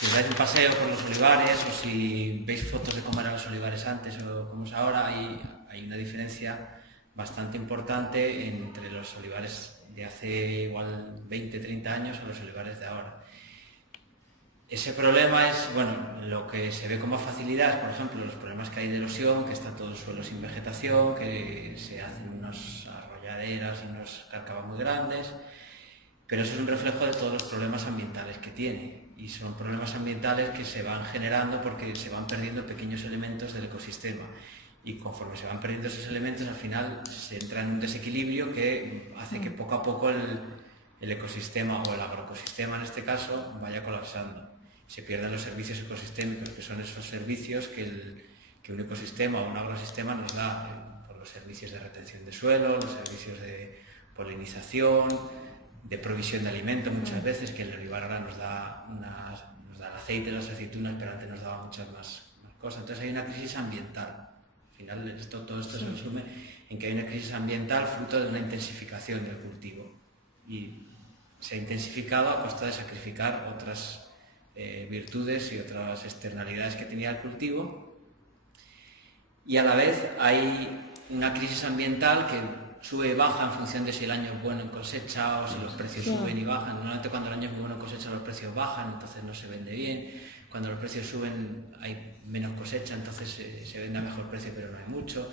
Si os dais un paseo por los olivares o si veis fotos de cómo eran los olivares antes o cómo es ahora, hay una diferencia bastante importante entre los olivares de hace igual 20, 30 años a los olivares de ahora. Ese problema es, bueno, lo que se ve como facilidad, por ejemplo, los problemas que hay de erosión, que está todo el suelo sin vegetación, que se hacen unas arrolladeras y unos cárcavas muy grandes, pero eso es un reflejo de todos los problemas ambientales que tiene, y son problemas ambientales que se van generando porque se van perdiendo pequeños elementos del ecosistema, y conforme se van perdiendo esos elementos, al final se entra en un desequilibrio que hace que poco a poco el ecosistema, o el agroecosistema en este caso, vaya colapsando. Se pierden los servicios ecosistémicos, que son esos servicios que un ecosistema o un agrosistema nos da, por los servicios de retención de suelo, los servicios de polinización, de provisión de alimento muchas veces, que el olivar ahora nos da el aceite, las aceitunas, pero antes nos daba muchas más cosas. Entonces hay una crisis ambiental. Al final todo esto se resume en que hay una crisis ambiental fruto de una intensificación del cultivo. Y se ha intensificado a costa de sacrificar otras virtudes y otras externalidades que tenía el cultivo, y a la vez hay una crisis ambiental que sube y baja en función de si el año es bueno en cosecha o si los precios suben y bajan. Normalmente cuando el año es muy bueno en cosecha los precios bajan, entonces no se vende bien. Cuando los precios suben hay menos cosecha, entonces se vende a mejor precio pero no hay mucho.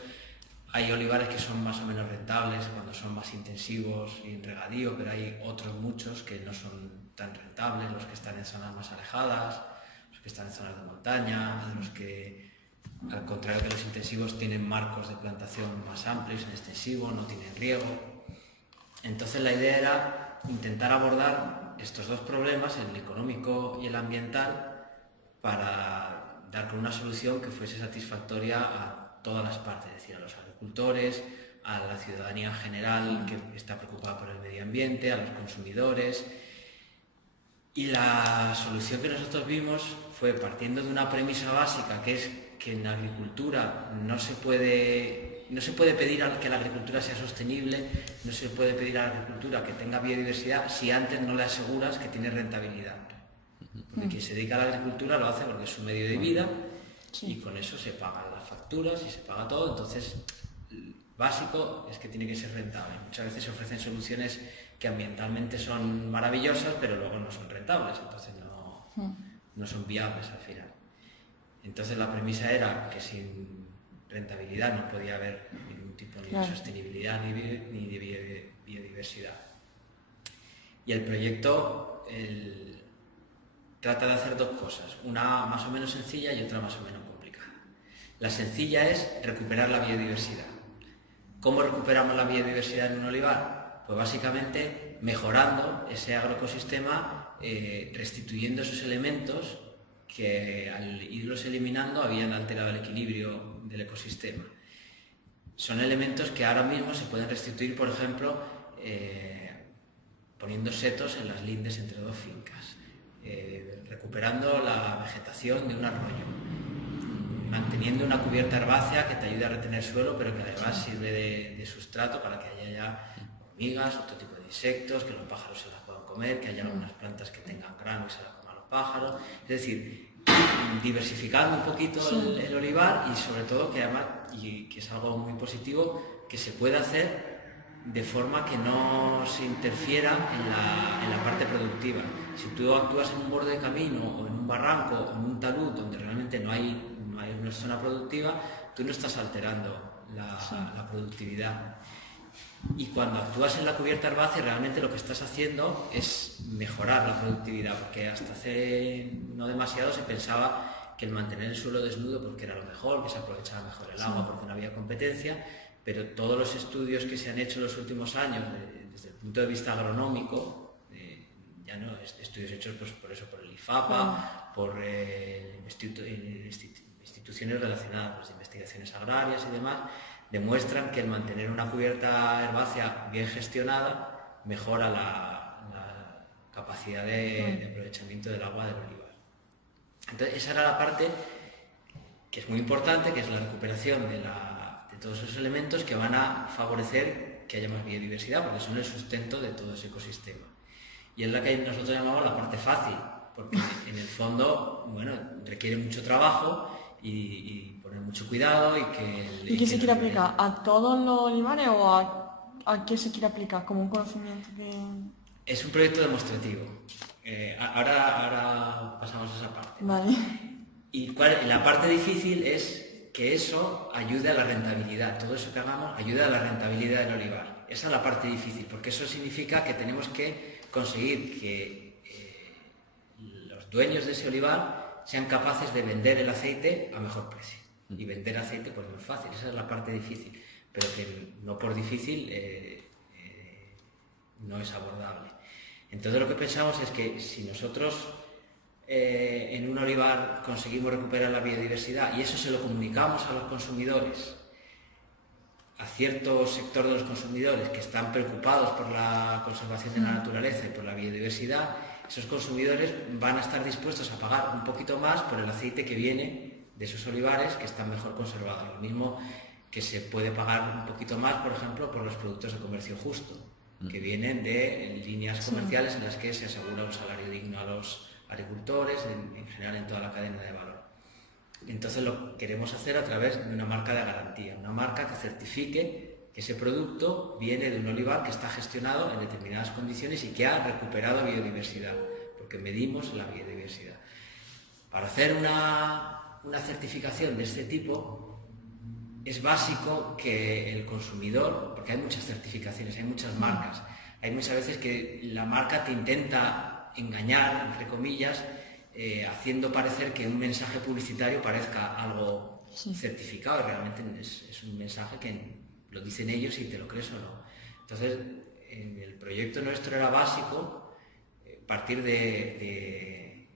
Hay olivares que son más o menos rentables cuando son más intensivos y en regadío, pero hay otros muchos que no son tan rentables, los que están en zonas más alejadas, los que están en zonas de montaña, los que, al contrario que los intensivos, tienen marcos de plantación más amplios en extensivo, no tienen riego. Entonces la idea era intentar abordar estos dos problemas, el económico y el ambiental, para dar con una solución que fuese satisfactoria a todas las partes, es decir, a los agricultores, a la ciudadanía en general que está preocupada por el medio ambiente, a los consumidores. Y la solución que nosotros vimos fue partiendo de una premisa básica, que es que en la agricultura no se puede pedir que la agricultura sea sostenible, no se puede pedir a la agricultura que tenga biodiversidad si antes no le aseguras que tiene rentabilidad. Porque quien se dedica a la agricultura lo hace porque es su medio de vida, y con eso se pagan las facturas y se paga todo. Entonces, básico es que tiene que ser rentable. Muchas veces se ofrecen soluciones que ambientalmente son maravillosas, pero luego no son rentables, entonces no son viables al final. Entonces la premisa era que sin rentabilidad no podía haber ningún tipo ni de sostenibilidad ni de biodiversidad. Y el proyecto trata de hacer dos cosas, una más o menos sencilla y otra más o menos complicada. La sencilla es recuperar la biodiversidad. ¿Cómo recuperamos la biodiversidad en un olivar? Pues básicamente mejorando ese agroecosistema, restituyendo esos elementos que al irlos eliminando habían alterado el equilibrio del ecosistema. Son elementos que ahora mismo se pueden restituir, por ejemplo, poniendo setos en las lindes entre dos fincas, recuperando la vegetación de un arroyo, manteniendo una cubierta herbácea que te ayude a retener suelo, pero que además sirve de sustrato para que haya ya hormigas, otro tipo de insectos, que los pájaros se las puedan comer, que haya algunas plantas que tengan grano y se las coman los pájaros. Es decir, diversificando un poquito el olivar, y sobre todo que además, y que es algo muy positivo, que se pueda hacer de forma que no se interfiera en la parte productiva. Si tú actúas en un borde de camino o en un barranco o en un talud donde realmente no hay una zona productiva, tú no estás alterando la productividad. Y cuando actúas en la cubierta herbácea, realmente lo que estás haciendo es mejorar la productividad, porque hasta hace no demasiado se pensaba que el mantener el suelo desnudo porque era lo mejor, que se aprovechaba mejor el agua porque no había competencia, pero todos los estudios que se han hecho en los últimos años, desde el punto de vista agronómico, ya no estudios hechos pues, por el IFAPA, por instituciones relacionadas, pues, investigaciones agrarias y demás, demuestran que el mantener una cubierta herbácea bien gestionada mejora la capacidad de aprovechamiento del agua del olivar. Entonces esa era la parte que es muy importante, que es la recuperación de todos esos elementos que van a favorecer que haya más biodiversidad, porque son el sustento de todo ese ecosistema. Y es la que nosotros llamamos la parte fácil, porque en el fondo, bueno, requiere mucho trabajo y poner mucho cuidado y que... ¿Y qué se quiere aplicar? ¿A todos los olivares o a qué se quiere aplicar? ¿Como un conocimiento de...? Es un proyecto demostrativo. Ahora pasamos a esa parte. Vale. Y la parte difícil es que eso ayude a la rentabilidad. Todo eso que hagamos ayude a la rentabilidad del olivar. Esa es la parte difícil, porque eso significa que tenemos que conseguir que los dueños de ese olivar sean capaces de vender el aceite a mejor precio. Y vender aceite pues no es fácil, esa es la parte difícil, pero que no por difícil no es abordable. Entonces lo que pensamos es que si nosotros en un olivar conseguimos recuperar la biodiversidad y eso se lo comunicamos a los consumidores, a cierto sector de los consumidores que están preocupados por la conservación de la naturaleza y por la biodiversidad, esos consumidores van a estar dispuestos a pagar un poquito más por el aceite que viene de esos olivares que están mejor conservados. Lo mismo que se puede pagar un poquito más, por ejemplo, por los productos de comercio justo, que vienen de líneas comerciales en las que se asegura un salario digno a los agricultores, en general en toda la cadena de valor. Entonces lo queremos hacer a través de una marca de garantía, una marca que certifique que ese producto viene de un olivar que está gestionado en determinadas condiciones y que ha recuperado biodiversidad, porque medimos la biodiversidad. Para hacer una certificación de este tipo es básico que el consumidor, porque hay muchas certificaciones, hay muchas marcas, hay muchas veces que la marca te intenta engañar, entre comillas, haciendo parecer que un mensaje publicitario parezca algo certificado, y realmente es un mensaje que lo dicen ellos y te lo crees o no. Entonces, en el proyecto nuestro era básico partir de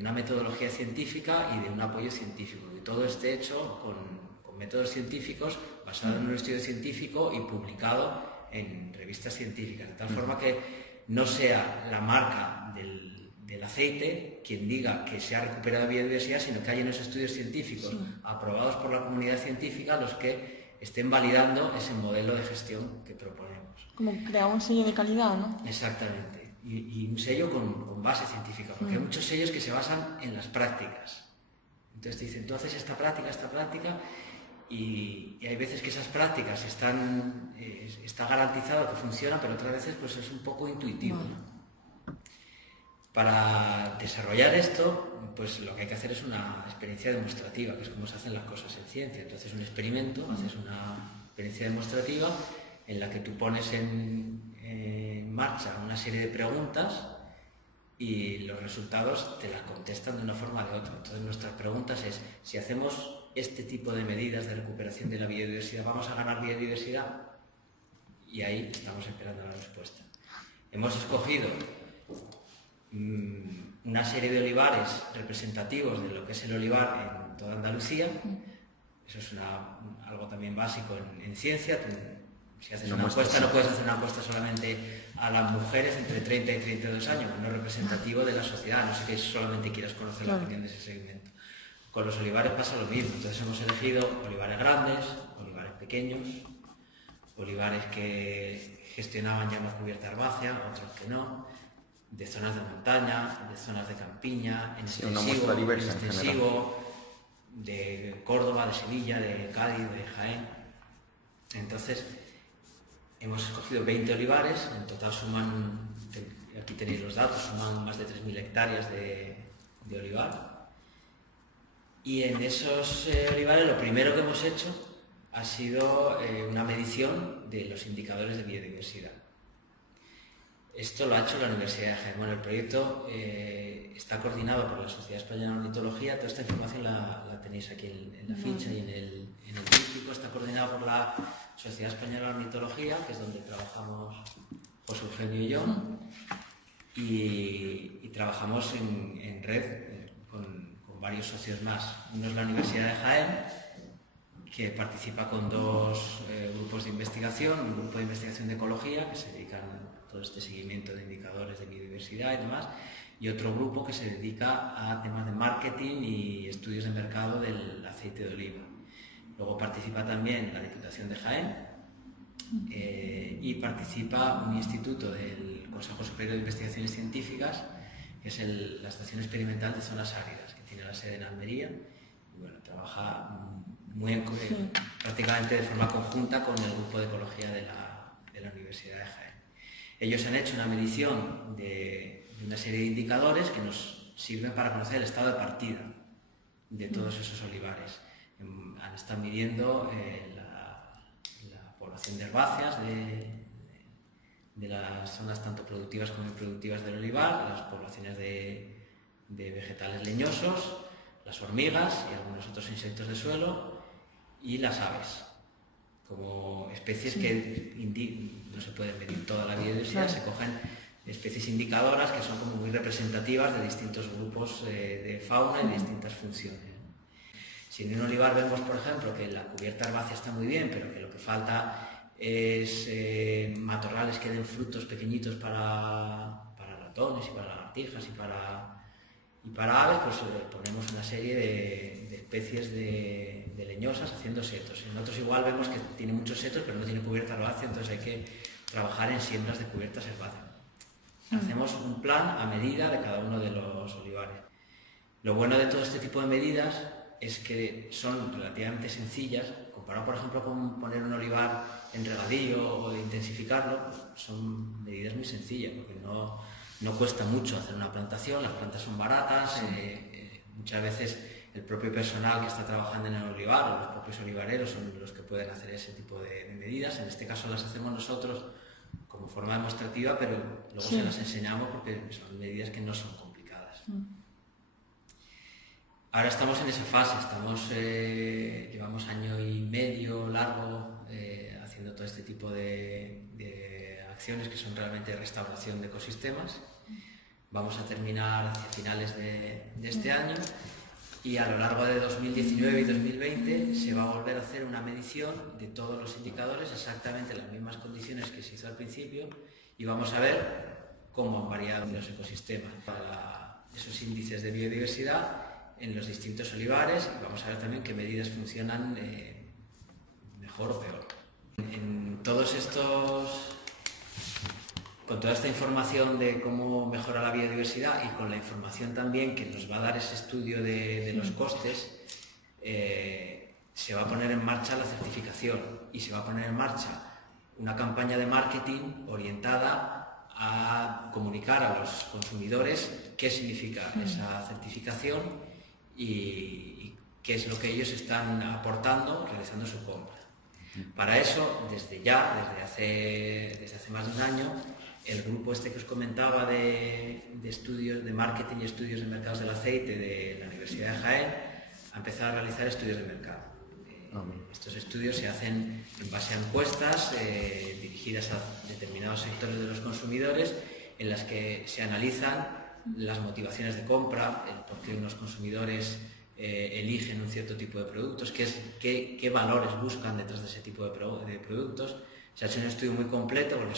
una metodología científica y de un apoyo científico, que todo esté hecho con métodos científicos, basado en un estudio científico y publicado en revistas científicas, de tal forma que no sea la marca del aceite quien diga que se ha recuperado biodiversidad, sino que haya unos estudios científicos aprobados por la comunidad científica los que estén validando ese modelo de gestión que proponemos. Como crear un sello de calidad, ¿no? Exactamente, y un sello con base científica, porque hay muchos sellos que se basan en las prácticas. Entonces te dicen, tú haces esta práctica, y hay veces que esas prácticas está garantizado que funcionan, pero otras veces pues es un poco intuitivo, ¿no? Para desarrollar esto, pues lo que hay que hacer es una experiencia demostrativa, que es como se hacen las cosas en ciencia. Entonces un experimento, haces una experiencia demostrativa en la que tú pones en marcha una serie de preguntas y los resultados te las contestan de una forma o de otra. Entonces nuestras preguntas es, si hacemos este tipo de medidas de recuperación de la biodiversidad, ¿vamos a ganar biodiversidad? Y ahí estamos esperando la respuesta. Hemos escogido una serie de olivares representativos de lo que es el olivar en toda Andalucía. Eso es algo también básico en ciencia. Si haces una encuesta, no puedes hacer una encuesta solamente a las mujeres entre 30 y 32 años, no es representativo de la sociedad, no sé que solamente quieras conocer la opinión de ese segmento. Con los olivares pasa lo mismo, entonces hemos elegido olivares grandes, olivares pequeños, olivares que gestionaban ya una cubierta herbácea, otros que no, de zonas de montaña, de zonas de campiña, en extensivo, de Córdoba, de Sevilla, de Cádiz, de Jaén. Entonces, hemos escogido 20 olivares, en total suman, aquí tenéis los datos, suman más de 3.000 hectáreas de olivar. Y en esos olivares lo primero que hemos hecho ha sido una medición de los indicadores de biodiversidad. Esto lo ha hecho la Universidad de Jaén. Bueno, el proyecto está coordinado por la Sociedad Española de Ornitología. Toda esta información la tenéis aquí en la ficha y en el tríptico. Está coordinado por la Sociedad Española de Ornitología, que es donde trabajamos José Eugenio y yo, y trabajamos en red con varios socios más. Uno es la Universidad de Jaén, que participa con dos grupos de investigación, un grupo de investigación de ecología, que se dedican a todo este seguimiento de indicadores de biodiversidad y demás, y otro grupo que se dedica a temas de marketing y estudios de mercado del aceite de oliva. Luego participa también la Diputación de Jaén y participa un instituto del Consejo Superior de Investigaciones Científicas, que es la Estación Experimental de Zonas Áridas, que tiene la sede en Almería. Y bueno, trabaja prácticamente de forma conjunta con el grupo de ecología de la Universidad de Jaén. Ellos han hecho una medición de una serie de indicadores que nos sirven para conocer el estado de partida de todos esos olivares. Han estado midiendo la población de herbáceas de las zonas tanto productivas como improductivas del olivar, las poblaciones de vegetales leñosos, las hormigas y algunos otros insectos de suelo y las aves, como especies que no se pueden medir toda la biodiversidad, se cogen especies indicadoras que son como muy representativas de distintos grupos de fauna y de distintas funciones. Si en un olivar vemos, por ejemplo, que la cubierta herbácea está muy bien, pero que lo que falta es matorrales que den frutos pequeñitos para ratones y para lagartijas y para aves, pues ponemos una serie de especies de leñosas haciendo setos. En otros igual vemos que tiene muchos setos, pero no tiene cubierta herbácea, entonces hay que trabajar en siembras de cubiertas herbáceas. Hacemos un plan a medida de cada uno de los olivares. Lo bueno de todo este tipo de medidas es que son relativamente sencillas, comparado por ejemplo con poner un olivar en regadío o de intensificarlo, son medidas muy sencillas porque no cuesta mucho hacer una plantación, las plantas son baratas, muchas veces el propio personal que está trabajando en el olivar o los propios olivareros son los que pueden hacer ese tipo de medidas. En este caso las hacemos nosotros como forma demostrativa, pero luego se las enseñamos porque son medidas que no son complicadas. Ahora estamos en esa fase, llevamos año y medio largo haciendo todo este tipo de acciones que son realmente restauración de ecosistemas. Vamos a terminar hacia finales de este año y a lo largo de 2019 y 2020 se va a volver a hacer una medición de todos los indicadores, exactamente las mismas condiciones que se hizo al principio, y vamos a ver cómo han variado los ecosistemas para esos índices de biodiversidad en los distintos olivares, y vamos a ver también qué medidas funcionan mejor o peor. Con toda esta información de cómo mejora la biodiversidad y con la información también que nos va a dar ese estudio de los costes, se va a poner en marcha la certificación y se va a poner en marcha una campaña de marketing orientada a comunicar a los consumidores qué significa esa certificación y qué es lo que ellos están aportando realizando su compra. Para eso, desde hace más de un año, el grupo este que os comentaba de estudios de marketing y estudios de mercados del aceite de la Universidad de Jaén ha empezado a realizar estudios de mercado. Estos estudios se hacen en base a encuestas dirigidas a determinados sectores de los consumidores, en las que se analizan las motivaciones de compra, el por qué unos consumidores eligen un cierto tipo de productos, qué valores buscan detrás de ese tipo de productos. Se ha hecho un estudio muy completo porque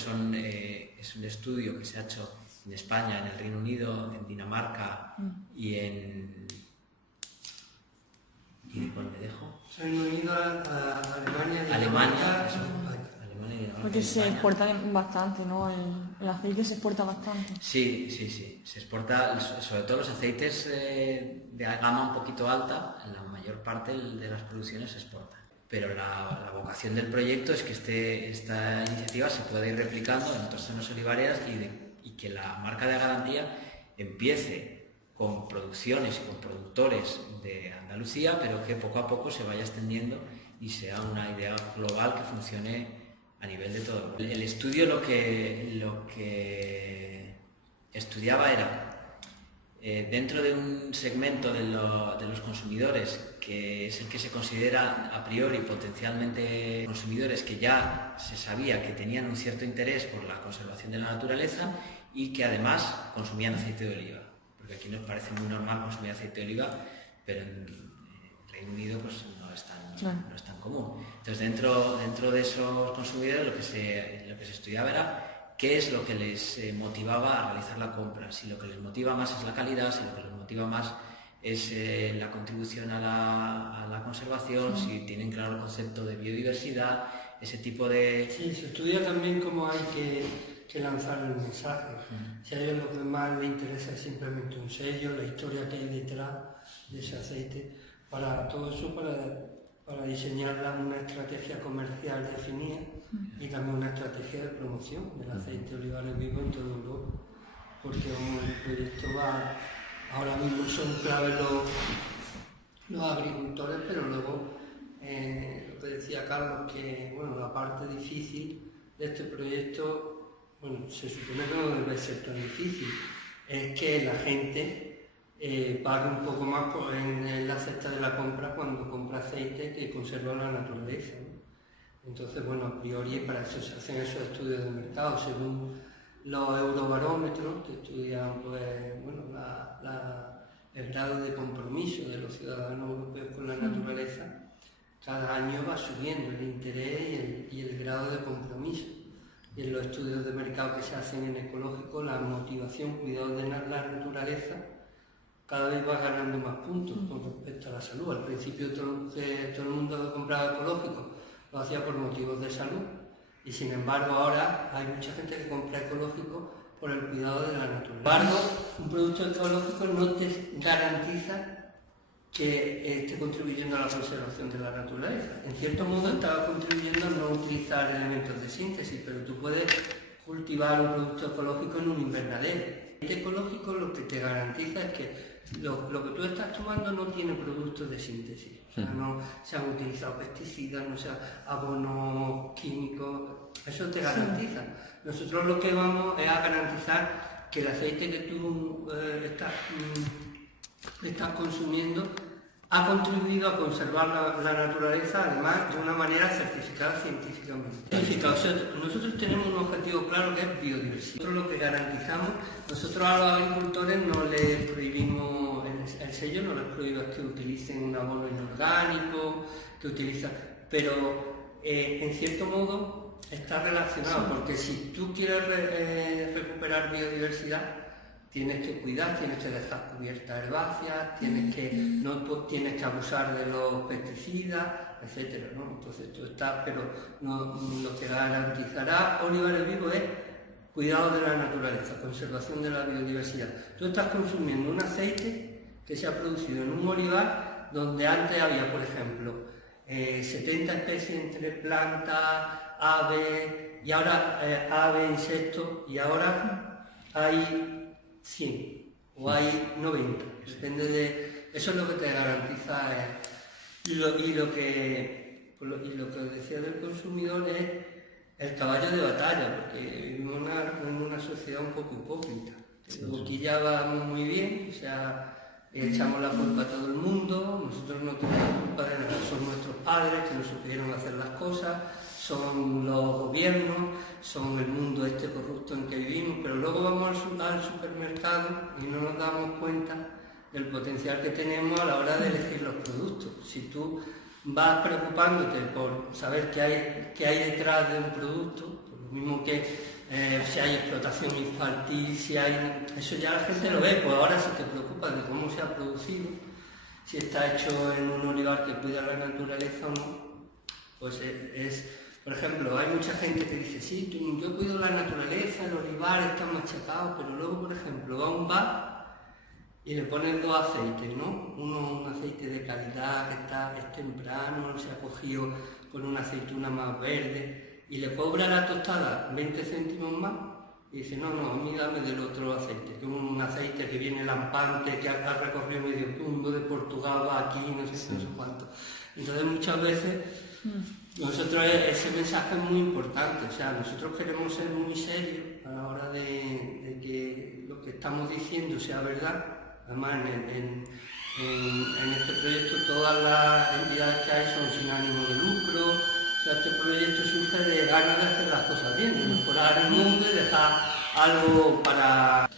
es un estudio que se ha hecho en España, en el Reino Unido, en Dinamarca y en... ¿Y cuál me dejo? Reino Unido, Alemania, Alemania, Dinamarca. y Dinamarca. Porque se exporta bastante, ¿no? El aceite se exporta bastante. Sí. Se exporta, sobre todo los aceites de gama un poquito alta, en la mayor parte de las producciones se exportan. Pero la vocación del proyecto es que esta iniciativa se pueda ir replicando en otras zonas olivareras y que la marca de garantía empiece con producciones y con productores de Andalucía, pero que poco a poco se vaya extendiendo y sea una idea global que funcione a nivel de todo. El estudio lo que estudiaba era, dentro de un segmento de los consumidores, que es el que se considera a priori potencialmente consumidores que ya se sabía que tenían un cierto interés por la conservación de la naturaleza y que además consumían aceite de oliva. Porque aquí nos parece muy normal consumir aceite de oliva, pero en el Reino Unido pues, no es tan común. Entonces dentro de esos consumidores lo que se estudiaba era qué es lo que les motivaba a realizar la compra, si lo que les motiva más es la calidad, si lo que les motiva más es la contribución a la conservación, si tienen claro el concepto de biodiversidad, ese tipo de... Sí, se estudia también cómo hay que que lanzar el mensaje. Si a ellos lo que más les interesa es simplemente un sello, la historia que hay detrás de ese aceite, para todo eso, para diseñar una estrategia comercial definida y también una estrategia de promoción del aceite de olivares vivo en toda Europa, porque el proyecto va, ahora mismo son clave los agricultores, pero luego lo que decía Carlos, que bueno, la parte difícil de este proyecto, bueno, se supone que no debe ser tan difícil, es que la gente pague un poco más en la cesta de la compra cuando compra aceite que conserva la naturaleza, ¿no? Entonces, bueno, a priori para eso se hacen esos estudios de mercado según los eurobarómetros que estudian pues, bueno, el grado de compromiso de los ciudadanos europeos con la naturaleza. Cada año va subiendo el interés y el grado de compromiso. Y en los estudios de mercado que se hacen en ecológico, la motivación, cuidado de la naturaleza, cada vez va ganando más puntos con respecto a la salud. Al principio todo el mundo que compraba ecológico lo hacía por motivos de salud, y sin embargo ahora hay mucha gente que compra ecológico por el cuidado de la naturaleza. Sin embargo, un producto ecológico no te garantiza que esté contribuyendo a la conservación de la naturaleza. En cierto modo estaba contribuyendo a no utilizar elementos de síntesis, pero tú puedes cultivar un producto ecológico en un invernadero. El ecológico lo que te garantiza es que lo que tú estás tomando no tiene productos de síntesis. O sea, no se han utilizado pesticidas, no se han abonos químicos, eso te garantiza. Nosotros lo que vamos es a garantizar que el aceite que tú estás consumiendo ha contribuido a conservar la naturaleza, además de una manera certificada científicamente. O sea, nosotros tenemos un objetivo claro que es biodiversidad. Nosotros lo que garantizamos, nosotros a los agricultores no les prohibimos, el sello no les prohíbe que utilicen un abono inorgánico, pero en cierto modo está relacionado, porque si tú quieres recuperar biodiversidad, tienes que cuidar, tienes que dejar cubiertas herbáceas, no tienes que abusar de los pesticidas, etcétera, ¿no? Entonces tú estás, pero lo que garantizará Olivares Vivos es cuidado de la naturaleza, conservación de la biodiversidad. Tú estás consumiendo un aceite que se ha producido en un olivar donde antes había, por ejemplo, 70 especies entre plantas, aves, y ahora aves, insectos, y ahora hay 100 o hay 90, depende de... Eso es lo que te garantiza. Y lo que decía del consumidor es el caballo de batalla, porque vivimos en una sociedad un poco hipócrita. Aquí ya vamos muy bien, o sea, echamos la culpa a todo el mundo, nosotros no tenemos culpa de nada, son nuestros padres que no supieron hacer las cosas, son los gobiernos, son el mundo este corrupto en que vivimos, pero luego vamos al supermercado y no nos damos cuenta del potencial que tenemos a la hora de elegir los productos. Si tú vas preocupándote por saber qué hay detrás de un producto, lo mismo que si hay explotación infantil, eso ya la gente lo ve, pues ahora si te preocupas de cómo se ha producido, si está hecho en un olivar que cuida la naturaleza o no, pues por ejemplo, hay mucha gente que dice, sí, yo cuido la naturaleza, el olivar está machacado, pero luego, por ejemplo, va a un bar y le ponen dos aceites, ¿no? Uno, un aceite de calidad que es temprano, se ha cogido con una aceituna más verde, y le cobra la tostada 20 céntimos más, y dice, no, a mí dame del otro aceite, que es un aceite que viene lampante, que ha recorrido medio mundo, de Portugal va aquí, no sé cuánto. Entonces muchas veces nosotros ese mensaje es muy importante, o sea, nosotros queremos ser muy serios a la hora de que lo que estamos diciendo sea verdad. Además, en este proyecto todas las entidades que hay son sin ánimo de lucro, o sea, este proyecto surge de ganas de hacer las cosas bien, de mejorar el mundo y dejar algo para...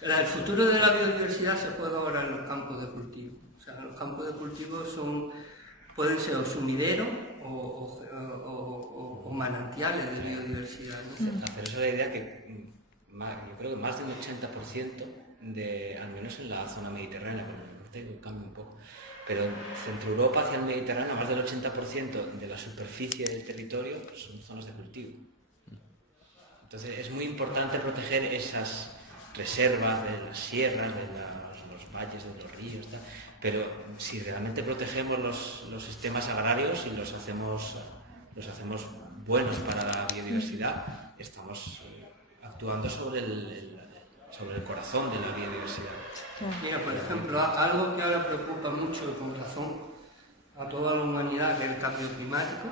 El futuro de la biodiversidad se juega ahora en los campos de cultivo, o sea, los campos de cultivo pueden ser o sumideros o manantiales de biodiversidad, ¿no? Hacer eso la idea que yo creo que más del 80%, al menos en la zona mediterránea, con el norte cambia un poco, pero Centro Europa hacia el Mediterráneo, más del 80% de la superficie del territorio son zonas de cultivo. Entonces es muy importante proteger esas reservas de las sierras, de los valles, de los ríos, tal. Pero si realmente protegemos los sistemas agrarios y los hacemos buenos para la biodiversidad, estamos actuando sobre el corazón de la biodiversidad. Mira, por ejemplo, algo que ahora preocupa mucho, con razón, a toda la humanidad, que es el cambio climático.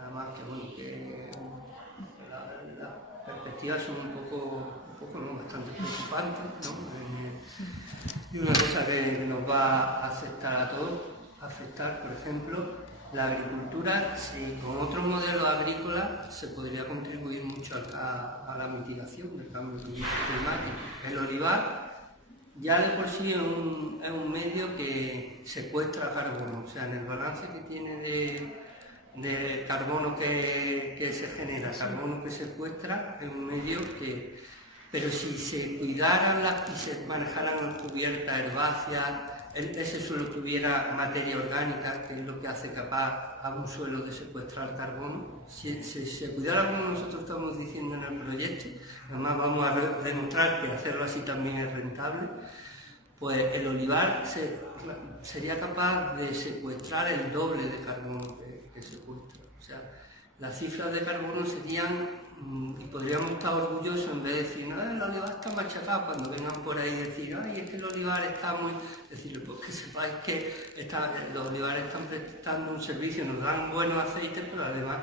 Además que, bueno, que las perspectivas son un poco ¿no? bastante preocupantes, ¿no? Y una cosa que nos va a afectar a todos, por ejemplo, la agricultura, si con otro modelo agrícola se podría contribuir mucho a la mitigación del cambio climático. El olivar ya de por sí es un medio que secuestra carbono, o sea, en el balance que tiene de carbono que se genera, carbono que secuestra, es un medio que... Pero si se cuidaran y se manejaran cubiertas herbáceas, ese suelo tuviera materia orgánica, que es lo que hace capaz a un suelo de secuestrar carbono, si se cuidara como nosotros estamos diciendo en el proyecto, además vamos a demostrar que hacerlo así también es rentable, pues el olivar sería capaz de secuestrar el doble de carbono que secuestra. O sea, las cifras de carbono serían... Y podríamos estar orgullosos en vez de decir, no, el olivar está machacado, cuando vengan por ahí y decir, ay, es que el olivar está muy... Decirle, pues que sepáis que los olivares están prestando un servicio, nos dan buenos aceites, pero además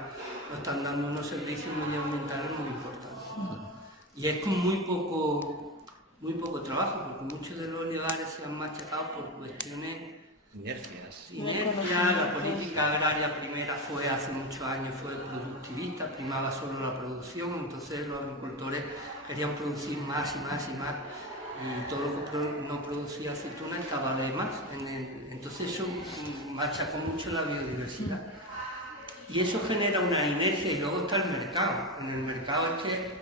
nos están dando unos servicios medioambientales muy importantes. Y es con muy poco trabajo, porque muchos de los olivares se han machacado por cuestiones... Inercia, la política agraria primera hace muchos años fue productivista, primaba solo la producción, entonces los agricultores querían producir más y más y más, y todo lo que no producía aceituna estaba de más, entonces eso machacó mucho la biodiversidad. Y eso genera una inercia, y luego está el mercado. En el mercado es que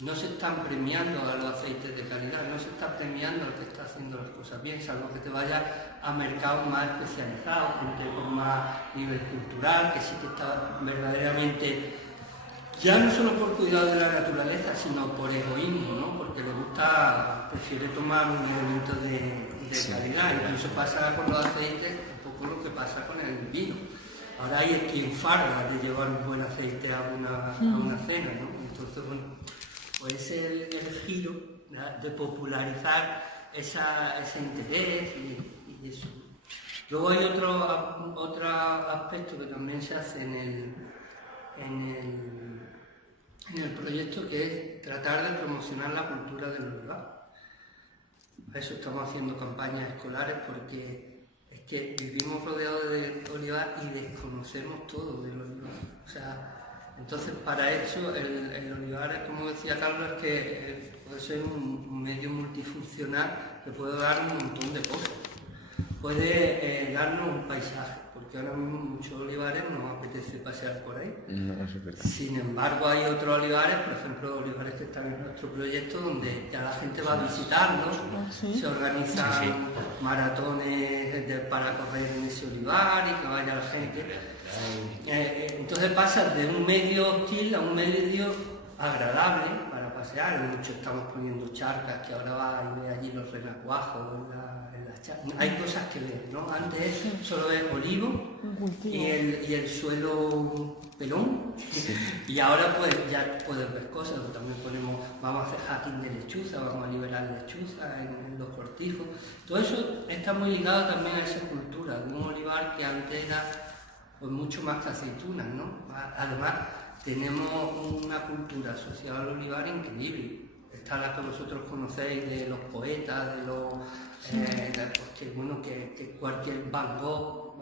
no se están premiando a los aceites de calidad, no se está premiando al que está haciendo las cosas bien, salvo que te vayas a mercados más especializados, gente con más nivel cultural, que sí que está verdaderamente, ya no solo por cuidado de la naturaleza, sino por egoísmo, ¿no? Porque prefiere tomar un alimento de calidad. Incluso pasa con los aceites un poco lo que pasa con el vino. Ahora hay quien farda de llevar un buen aceite a una cena, ¿no? Entonces, bueno, pues ese es el giro, ¿verdad?, de popularizar ese interés y eso. Luego hay otro aspecto que también se hace en el proyecto, que es tratar de promocionar la cultura del olivar. A eso estamos haciendo campañas escolares, porque es que vivimos rodeados de olivar y desconocemos todo del olivar. O sea, entonces, para eso, el olivar, como decía Carlos, es que puede ser un medio multifuncional que puede dar un montón de cosas. Puede darnos un paisaje, porque ahora mismo muchos olivares nos apetece pasear por ahí. No, eso es verdad. Sin embargo, hay otros olivares, por ejemplo, olivares que están en nuestro proyecto, donde ya la gente va a visitarlos, se organizan maratones para correr en ese olivar y que vaya la gente. Entonces pasas de un medio hostil a un medio agradable para pasear. Muchos estamos poniendo charcas, que ahora va y ve allí los renacuajos en las charcas. Hay cosas que ver, ¿no? Antes solo ves olivo y el suelo pelón, y ahora pues ya puedes ver cosas. También vamos a hacer hacking de lechuza, vamos a liberar lechuza en los cortijos. Todo eso está muy ligado también a esa cultura de un olivar que antes era pues mucho más que aceitunas, ¿no? Además, tenemos una cultura asociada al olivar increíble. Está la que vosotros conocéis de los poetas, que cualquier Van Gogh,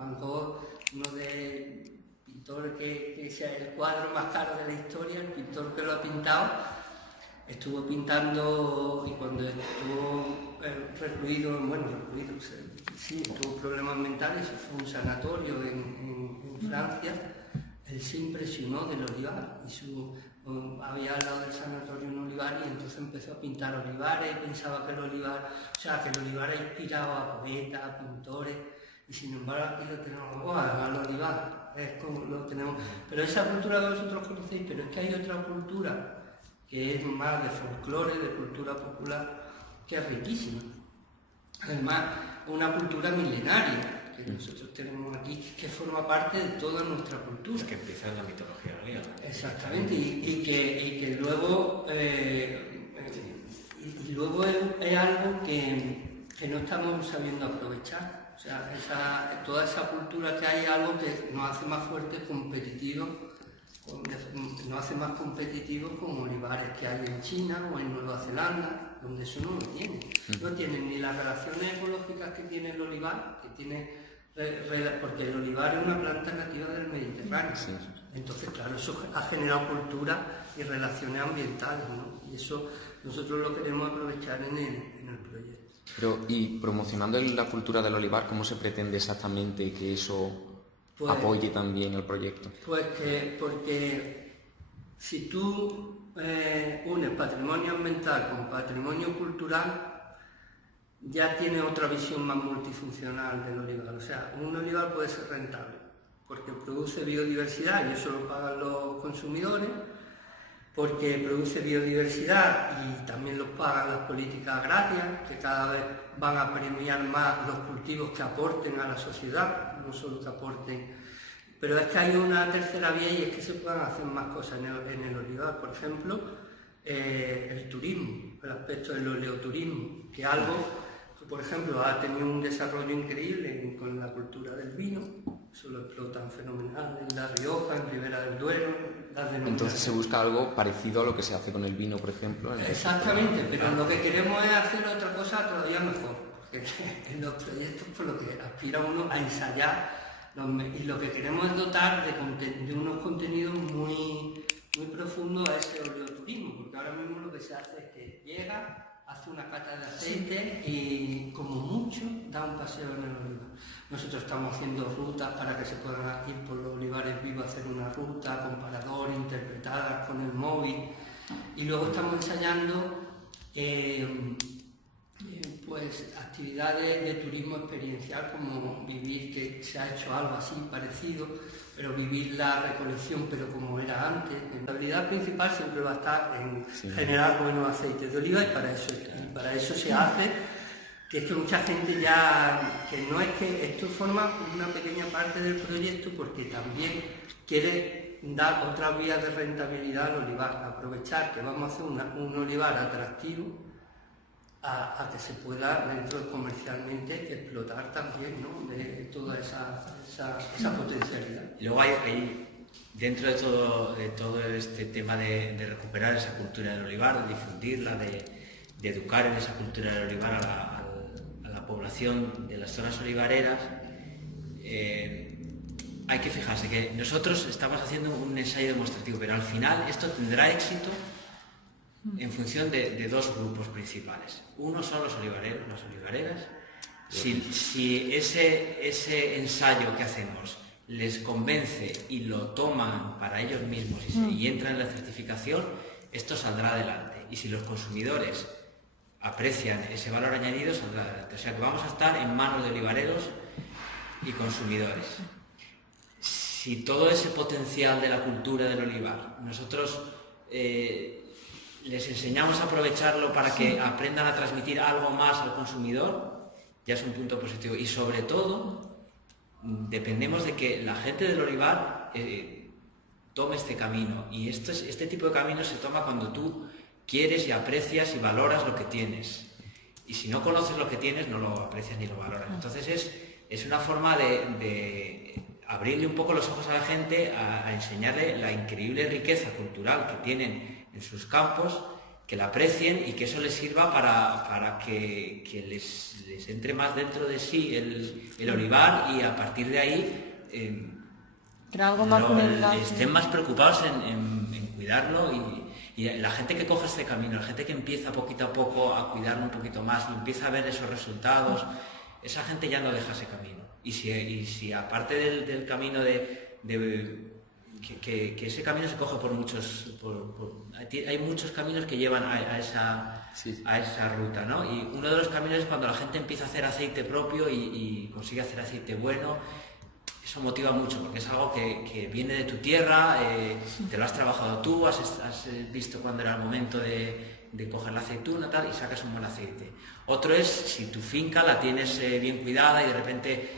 uno de pintor que sea el cuadro más caro de la historia, el pintor que lo ha pintado, estuvo pintando, y cuando estuvo recluido, tuvo problemas mentales, se fue a un sanatorio en Francia. Él se impresionó del olivar, había al lado del sanatorio un olivar, y entonces empezó a pintar olivares, pensaba que el olivar ha inspirado a poetas, a pintores, y sin embargo aquí lo tenemos, al olivar, es como lo tenemos. Pero esa cultura que vosotros conocéis, pero es que hay otra cultura que es más de folclore, de cultura popular, que es riquísima. Además, una cultura milenaria que nosotros tenemos aquí, que forma parte de toda nuestra cultura. Es que empieza en la mitología griega. Exactamente, y que luego, luego es algo que no estamos sabiendo aprovechar. O sea, toda esa cultura que hay es algo que nos hace más fuertes, competitivos, nos hace más competitivos con olivares que hay en China o en Nueva Zelanda, donde eso no lo tienen. No tienen ni las relaciones ecológicas que tiene el olivar, que tiene, porque el olivar es una planta nativa del Mediterráneo. Sí. Entonces, claro, eso ha generado cultura y relaciones ambientales, ¿no? Y eso nosotros lo queremos aprovechar en el proyecto. Pero, y promocionando la cultura del olivar, ¿cómo se pretende exactamente que eso apoye también el proyecto? Pues porque si tú unes patrimonio ambiental con patrimonio cultural, ya tienes otra visión más multifuncional del olivar. O sea, un olivar puede ser rentable porque produce biodiversidad y eso lo pagan los consumidores, porque produce biodiversidad y también lo pagan las políticas agrarias, que cada vez van a premiar más los cultivos que aporten a la sociedad, no solo que aporten. Pero es que hay una tercera vía y es que se puedan hacer más cosas en el olivar. Por ejemplo, el turismo, el aspecto del oleoturismo, que es algo que, por ejemplo, ha tenido un desarrollo increíble con la cultura del vino. Eso lo explotan fenomenal en La Rioja, en Ribera del Duero. Entonces se busca algo parecido a lo que se hace con el vino, por ejemplo. Exactamente, pero lo que queremos es hacer otra cosa todavía mejor, porque en los proyectos por lo que aspira uno a ensayar, y lo que queremos es dotar de unos contenidos muy profundos a ese oleoturismo, porque ahora mismo lo que se hace es que llega, hace una cata de aceite y como mucho da un paseo en el olivar. Nosotros estamos haciendo rutas para que se puedan ir por los olivares vivos a hacer una ruta con parador, interpretadas con el móvil, y luego estamos ensayando pues actividades de turismo experiencial, como vivir, que se ha hecho algo así parecido, pero vivir la recolección pero como era antes. La habilidad principal siempre va a estar en generar buenos aceites de oliva, y para eso se hace, que es que mucha gente ya, que no es que esto forma una pequeña parte del proyecto, porque también quiere dar otras vías de rentabilidad al olivar, aprovechar que vamos a hacer un olivar atractivo a que se pueda dentro comercialmente explotar también, ¿no? De toda esa potencialidad. Y luego hay dentro de todo este tema de recuperar esa cultura del olivar, de difundirla, de educar en esa cultura del olivar a la población de las zonas olivareras, hay que fijarse que nosotros estamos haciendo un ensayo demostrativo, pero al final esto tendrá éxito en función de dos grupos principales. Uno son los olivareros, las olivareras. Si ese ensayo que hacemos les convence y lo toman para ellos mismos y entran en la certificación, esto saldrá adelante. Y si los consumidores aprecian ese valor añadido, saldrá adelante. O sea que vamos a estar en manos de olivareros y consumidores. Si todo ese potencial de la cultura del olivar nosotros les enseñamos a aprovecharlo para que aprendan a transmitir algo más al consumidor, ya es un punto positivo. Y sobre todo, dependemos de que la gente del olivar tome este camino. Y este tipo de camino se toma cuando tú quieres y aprecias y valoras lo que tienes. Y si no conoces lo que tienes, no lo aprecias ni lo valoras. Entonces es una forma de abrirle un poco los ojos a la gente, a enseñarle la increíble riqueza cultural que tienen en sus campos, que la aprecien y que eso les sirva para que les entre más dentro de sí el olivar, y a partir de ahí estén más preocupados en cuidarlo, y la gente que coge este camino, la gente que empieza poquito a poco a cuidarlo un poquito más y empieza a ver esos resultados, esa gente ya no deja ese camino. Y si aparte del camino que ese camino se coge por muchos, hay muchos caminos que llevan a esa ruta, ¿no? Y uno de los caminos es cuando la gente empieza a hacer aceite propio y consigue hacer aceite bueno. eso motiva mucho, porque es algo que viene de tu tierra, te lo has trabajado tú, has visto cuándo era el momento de coger la aceituna tal, y sacas un buen aceite. Otro es si tu finca la tienes bien cuidada y de repente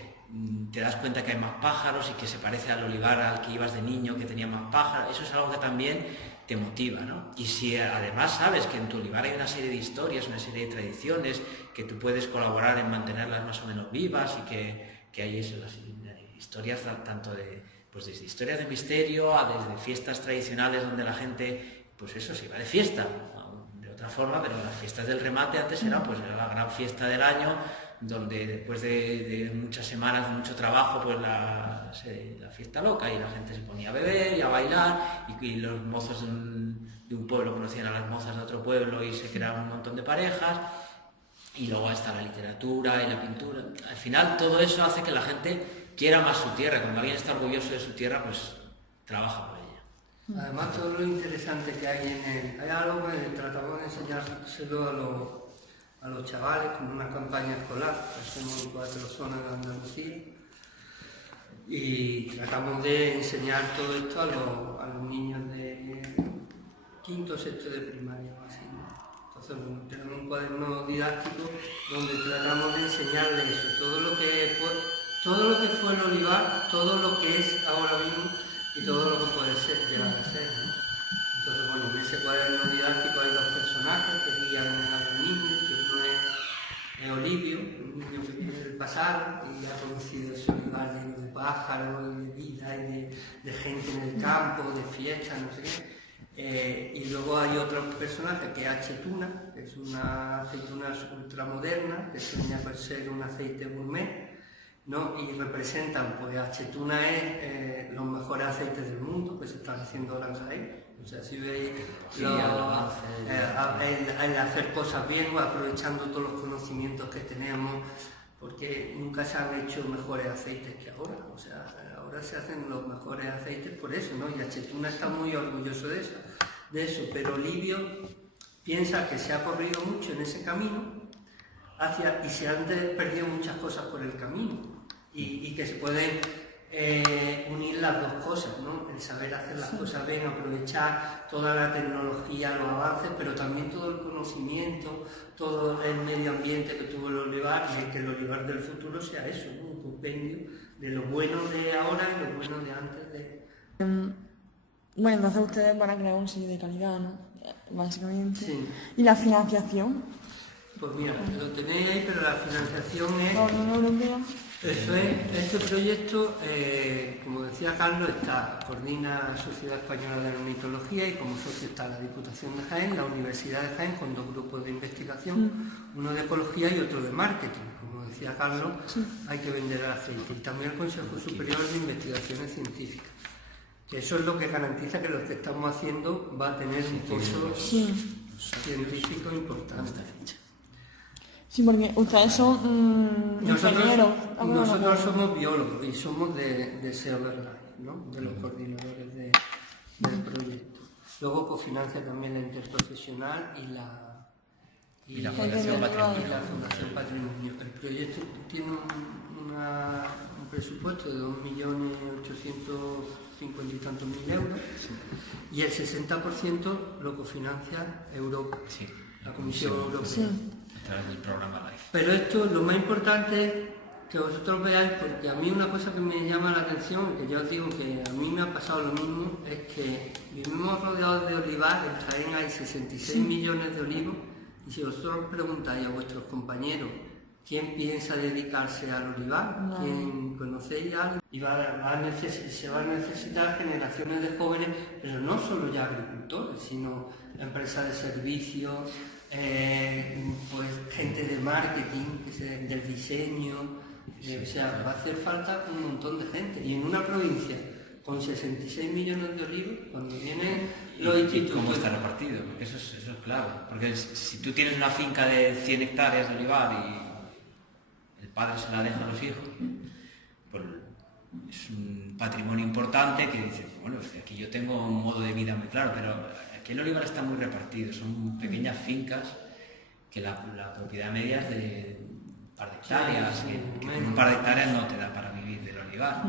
te das cuenta que hay más pájaros y que se parece al olivar al que ibas de niño, que tenía más pájaros. Eso es algo que también te motiva, ¿no? Y si además sabes que en tu olivar hay una serie de historias, una serie de tradiciones, que tú puedes colaborar en mantenerlas más o menos vivas y que hay eso, las historias tanto pues desde historias de misterio a desde fiestas tradicionales donde la gente, pues eso, se iba de fiesta, de otra forma, pero las fiestas del remate antes era la gran fiesta del año, donde después de muchas semanas de mucho trabajo, pues la fiesta loca, y la gente se ponía a beber y a bailar, y los mozos de un pueblo conocían a las mozas de otro pueblo y se creaban un montón de parejas. Y luego está la literatura y la pintura. Al final todo eso hace que la gente quiera más su tierra. Cuando alguien está orgulloso de su tierra, pues trabaja por ella. Además, todo lo interesante que hay hay algo que tratamos de enseñárselo a los chavales, como una campaña escolar, hacemos en 4 zonas de Andalucía, y tratamos de enseñar todo esto a los niños de 5º o 6º de primaria, así. Entonces, bueno, tenemos un cuaderno didáctico donde tratamos de enseñarles eso, todo lo que fue el olivar, todo lo que es ahora mismo y todo lo que puede ser, llegar a ser, ¿no? Entonces, bueno, en ese cuaderno didáctico hay 2 personajes que guían a los niños, que uno es Olivio, un niño que viene del pasado y ha conocido ese olivar lleno de pájaros y de vida y de gente en el campo, de fiestas, no sé qué. Y luego hay otro personaje que es acetuna, que es una aceituna ultramoderna, que sueña por ser un aceite gourmet, ¿no? Y representan, pues acetuna es los mejores aceites del mundo que se están haciendo ahora en Jaén. O sea, si veis el hacer cosas bien, aprovechando todos los conocimientos que tenemos, porque nunca se han hecho mejores aceites que ahora. O sea, ahora se hacen los mejores aceites por eso, ¿no? Y acetuna está muy orgulloso de eso, pero Olivio piensa que se ha corrido mucho en ese camino y se han perdido muchas cosas por el camino, y que se pueden unir las 2 cosas, ¿no? El saber hacer las cosas bien, aprovechar toda la tecnología, los avances, pero también todo el conocimiento, todo el medio ambiente que tuvo el olivar, y que el olivar del futuro sea eso, ¿no? Un compendio de lo bueno de ahora y lo bueno de antes de... Bueno, entonces ustedes van a crear un sello de calidad, ¿no? Básicamente. Sí. ¿Y la financiación? Pues mira, lo tenéis ahí, pero la financiación es... ¿La Unión Europea? Eso es, este proyecto, como decía Carlos, coordina la Sociedad Española de Ornitología, y como socio está la Diputación de Jaén, la Universidad de Jaén, con 2 grupos de investigación, uno de ecología y otro de marketing. Como decía Carlos, hay que vender el aceite, y también el Consejo Superior de Investigaciones Científicas, que eso es lo que garantiza que lo que estamos haciendo va a tener un curso científico importante. Sí, porque ustedes son ingenieros. Nosotros somos biólogos y somos de Seoverline, ¿no? De los coordinadores del proyecto. Luego cofinancia también la interprofesional y la Fundación Patrimonio. El proyecto tiene un presupuesto de 2.850.000 y tantos euros, y el 60% lo cofinancia Europa, la Comisión Europea. Sí. A través del programa LIFE. Pero esto, lo más importante es que vosotros veáis, porque a mí una cosa que me llama la atención, que ya os digo que a mí me ha pasado lo mismo, es que vivimos rodeados de olivar. En Jaén hay 66 millones de olivos, y si vosotros preguntáis a vuestros compañeros quién piensa dedicarse al olivar, quién conocéis algo, y se van a necesitar generaciones de jóvenes, pero no solo ya agricultores, sino empresas de servicios, pues gente de marketing, del diseño, o sea, va a hacer falta un montón de gente. Y en una provincia con 66 millones de olivos, cuando vienen los institutos... ¿Cómo está repartido? Porque eso es clave. Porque si tú tienes una finca de 100 hectáreas de olivar y el padre se la deja a los hijos, pues es un patrimonio importante que dice, bueno, es que aquí yo tengo un modo de vida muy claro, pero aquí el olivar está muy repartido, son pequeñas fincas que la propiedad media es de un par de hectáreas, que con un par de hectáreas no te da para vivir del olivar.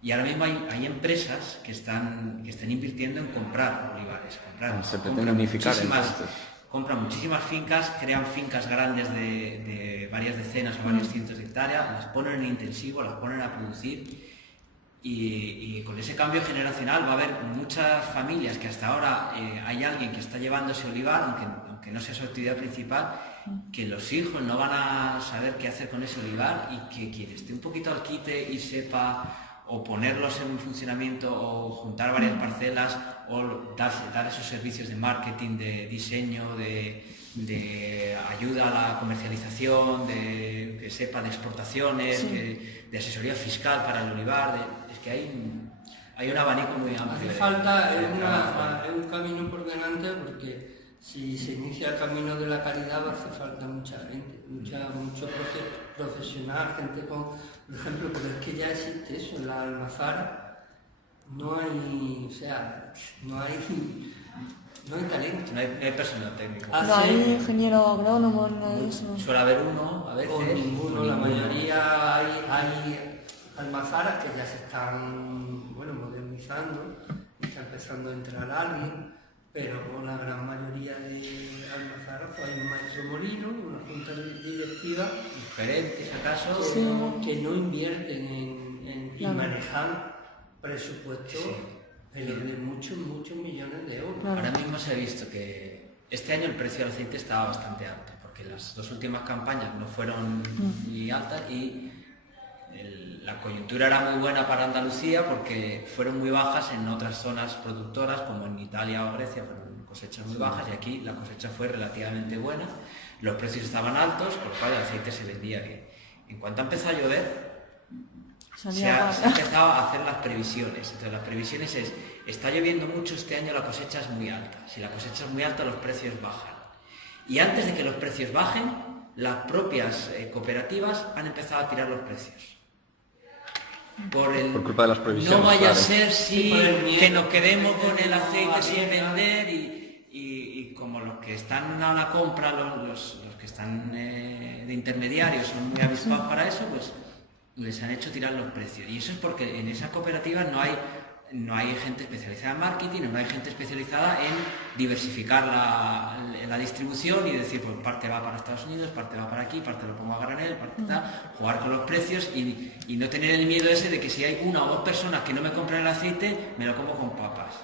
Y ahora mismo hay empresas que están invirtiendo en comprar olivares. Se pretende unificar Compran muchísimas fincas, crean fincas grandes de varias decenas o varios cientos de hectáreas, las ponen en intensivo, las ponen a producir y con ese cambio generacional va a haber muchas familias que hasta ahora hay alguien que está llevando ese olivar, aunque no sea su actividad principal, que los hijos no van a saber qué hacer con ese olivar y que quien esté un poquito al quite y sepa o ponerlos en funcionamiento o juntar varias parcelas o dar esos servicios de marketing, de diseño, de ayuda a la comercialización, que sepa de exportaciones, de asesoría fiscal para el olivar, es que hay un abanico muy amplio. Hace falta un camino por delante porque si se inicia el camino de la caridad va a hacer falta mucha gente, mucho profesional, gente con, por ejemplo, pero es que ya existe eso, en la Almazara no hay talento. No hay personal técnico. No hay ingeniero agrónomo, no hay eso. Suele haber uno, a veces. O ninguno, la mayoría hay almazaras que ya se están modernizando, está empezando a entrar alguien, pero la gran mayoría de almazaras pues hay un maestro molino, una junta directiva, gerentes acaso, que no invierten y manejan presupuestos de muchos millones de euros. Ahora mismo se ha visto que este año el precio del aceite estaba bastante alto, porque las dos últimas campañas no fueron muy altas y la coyuntura era muy buena para Andalucía porque fueron muy bajas en otras zonas productoras como en Italia o Grecia, fueron cosechas muy bajas y aquí la cosecha fue relativamente buena, los precios estaban altos, por lo cual el aceite se vendía bien. En cuanto ha empezado a llover, se ha empezado a hacer las previsiones. Entonces las previsiones está lloviendo mucho este año, la cosecha es muy alta. Si la cosecha es muy alta, los precios bajan. Y antes de que los precios bajen, las propias cooperativas han empezado a tirar los precios. Por culpa de las previsiones. No vaya claro. a ser que nos quedemos con el aceite sin vender y como los que están a la compra, los que están de intermediarios son muy avispados para eso, pues les han hecho tirar los precios. Y eso es porque en esas cooperativas no hay gente especializada en marketing, no hay gente especializada en diversificar la distribución y decir, pues parte va para Estados Unidos, parte va para aquí, parte lo pongo a granel, parte tal, jugar con los precios y no tener el miedo ese de que si hay una o dos personas que no me compran el aceite, me lo como con papas.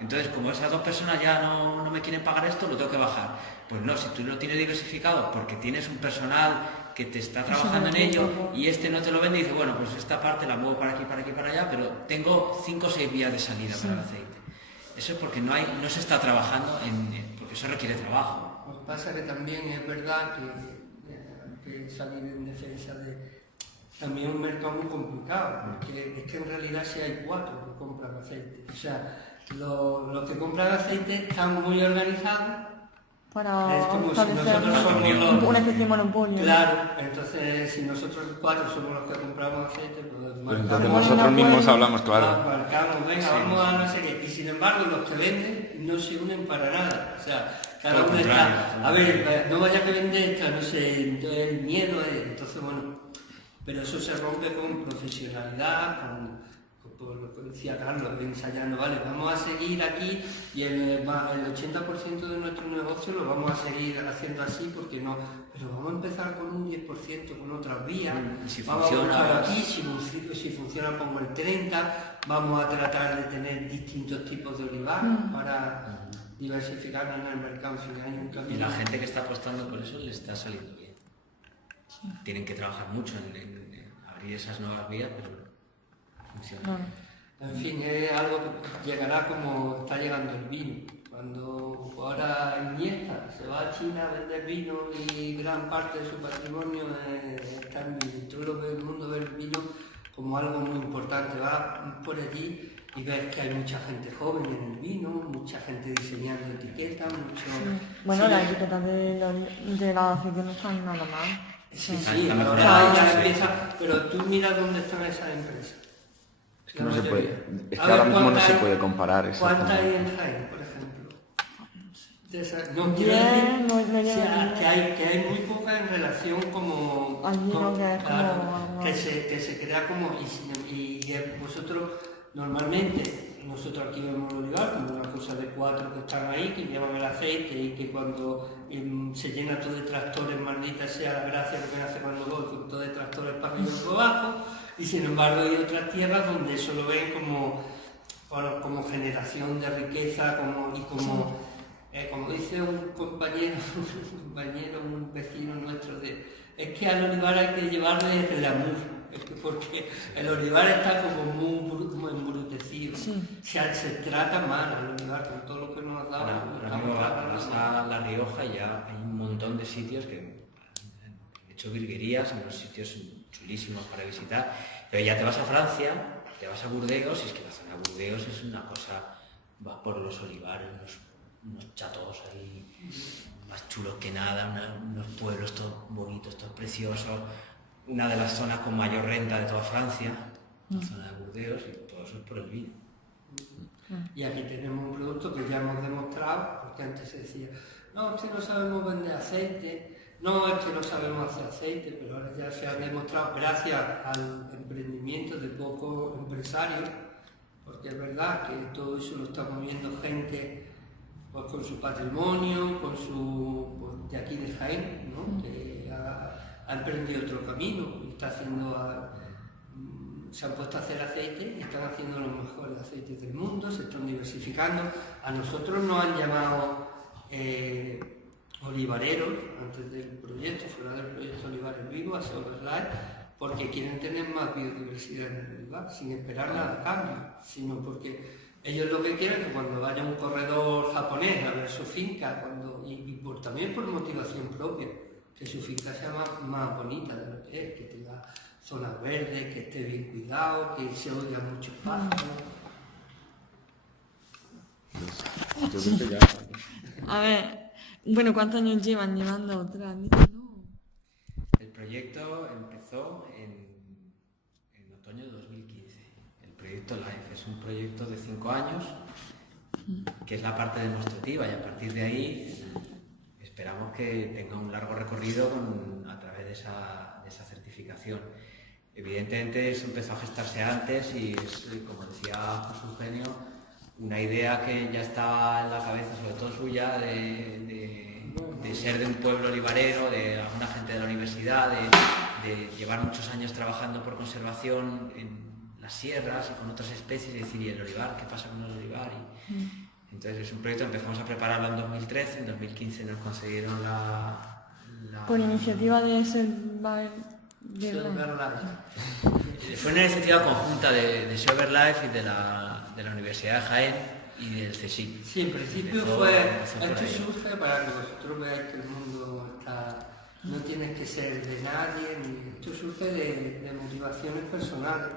Entonces, como esas dos personas ya no me quieren pagar esto, lo tengo que bajar. Pues no, si tú lo tienes diversificado porque tienes un personal que te está trabajando en ello y este no te lo vende y dice, bueno, pues esta parte la muevo para aquí, para allá, pero tengo 5 o 6 vías de salida para el aceite. Eso es porque no se está trabajando porque eso requiere trabajo. Lo que pasa es que también es verdad que salir en defensa de también un mercado muy complicado, porque es que en realidad sí hay 4 que compran aceite. O sea, los que compran aceite están muy organizados. Para es como si establecer nosotros somos una especie de monopolio. Claro, entonces si nosotros 4 somos los que compramos aceite, pues entonces nosotros mismos hablamos, claro. Marcamos, venga, vamos a no sé qué. Y sin embargo, los que venden no se unen para nada. O sea, cada uno está. A ver, no vaya que vende esta, no sé, entonces el miedo es. Entonces, bueno, pero eso se rompe con profesionalidad, por lo que decía Carlos, ensayando, vale, vamos a seguir aquí y el 80% de nuestro negocio lo vamos a seguir haciendo así porque no, pero vamos a empezar con un 10%, con otras vías, si vamos funciona, a buscar aquí, si funciona pongo el 30%, vamos a tratar de tener distintos tipos de olivar para diversificar en el mercado. Si hay un camino. Y la gente que está apostando por eso le está saliendo bien. Tienen que trabajar mucho en abrir esas nuevas vías, pero funciona. En fin, es algo que llegará como está llegando el vino. Cuando ahora Iniesta se va a China a vender vino y gran parte de su patrimonio está en vino. Todo el mundo ve el vino como algo muy importante. Va por allí y ves que hay mucha gente joven en el vino, mucha gente diseñando etiquetas, Bueno, las etiquetas de la aceite no están nada mal. Sí, ahora ya empieza, pero tú mira dónde están esas empresas. Es que no se puede, es que ahora mismo no se puede comparar. ¿Cuántas hay en Jaén, por ejemplo? No quiero decir que hay muy poca en relación como... Al vino que es como... que que se crea como... vosotros, normalmente, nosotros aquí vemos el olivar como una cosa de 4 que están ahí, que llevan el aceite y que cuando se llena todo de tractores, maldita sea la gracia que me hace cuando voy con todo de tractores para arriba y por abajo, y sin embargo hay otras tierras donde eso lo ven como, bueno, como generación de riqueza, como dice un compañero, un vecino nuestro, es que al olivar hay que llevarle el amor, porque el olivar está como muy embrutecido, se trata mal al olivar con todo lo que nos ha dado. Ahora mismo vas a La Rioja y ya hay un montón de sitios que han hecho virguerías, unos sitios chulísimos para visitar, pero ya te vas a Francia, te vas a Burdeos, y es que la zona de Burdeos es una cosa, vas por los olivares, unos chatos ahí más chulos que nada, unos pueblos todos bonitos, todos preciosos, una de las zonas con mayor renta de toda Francia, la zona de Burdeos, y todo eso es por el vino. Y aquí tenemos un producto que ya hemos demostrado, porque antes se decía, no, es que no sabemos vender aceite, no, es que no sabemos hacer aceite, pero ahora ya se ha demostrado, gracias al emprendimiento de pocos empresarios, porque es verdad que todo eso lo está moviendo gente pues, con su patrimonio, pues, de aquí de Jaén, ¿no? Que ha emprendido otro camino y está haciendo... se han puesto a hacer aceite y están haciendo los mejores aceites del mundo, se están diversificando. A nosotros nos han llamado olivareros, antes del proyecto, fuera del proyecto Olivares Vivos, a Soberlife, porque quieren tener más biodiversidad en el olivar, sin esperar nada a cambio, sino porque ellos lo que quieren es que cuando vaya un corredor japonés a ver su finca, también por motivación propia, que su finca sea más bonita de lo que es, que tenga zonas verdes, que esté bien cuidado, que se oigan muchos pájaros. Yo creo que ya... A ver, bueno, ¿cuántos años llevan llevando otra? ¿No? El proyecto empezó en otoño de 2015. El proyecto LIFE es un proyecto de 5 años, que es la parte demostrativa, y a partir de ahí esperamos que tenga un largo recorrido a través de esa certificación. Evidentemente eso empezó a gestarse antes y es, como decía José Eugenio, una idea que ya estaba en la cabeza, sobre todo suya, de ser de un pueblo olivarero, de alguna gente de la universidad, de llevar muchos años trabajando por conservación en las sierras y con otras especies, y decir, ¿y el olivar? ¿Qué pasa con el olivar? Entonces es un proyecto, empezamos a prepararlo en 2013, en 2015 nos concedieron la... Por iniciativa de Fue una iniciativa conjunta de Soberlife y de la Universidad de Jaén y del CSIC. Sí, en principio esto surge para que vosotros veáis que el mundo no tienes que ser de nadie, esto surge de motivaciones personales.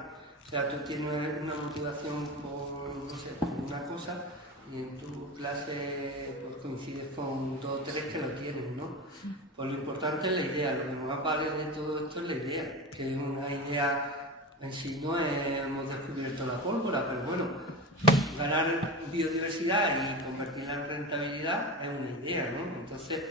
O sea, tú tienes una motivación por, no sé, por una cosa, y en tu clase pues, coincides con 2 o 3 que lo tienen, ¿no? Pues lo importante es la idea, lo que más vale de todo esto es la idea, que es una idea en sí, no hemos descubierto la pólvora, pero bueno, ganar biodiversidad y convertirla en rentabilidad es una idea, ¿no? Entonces,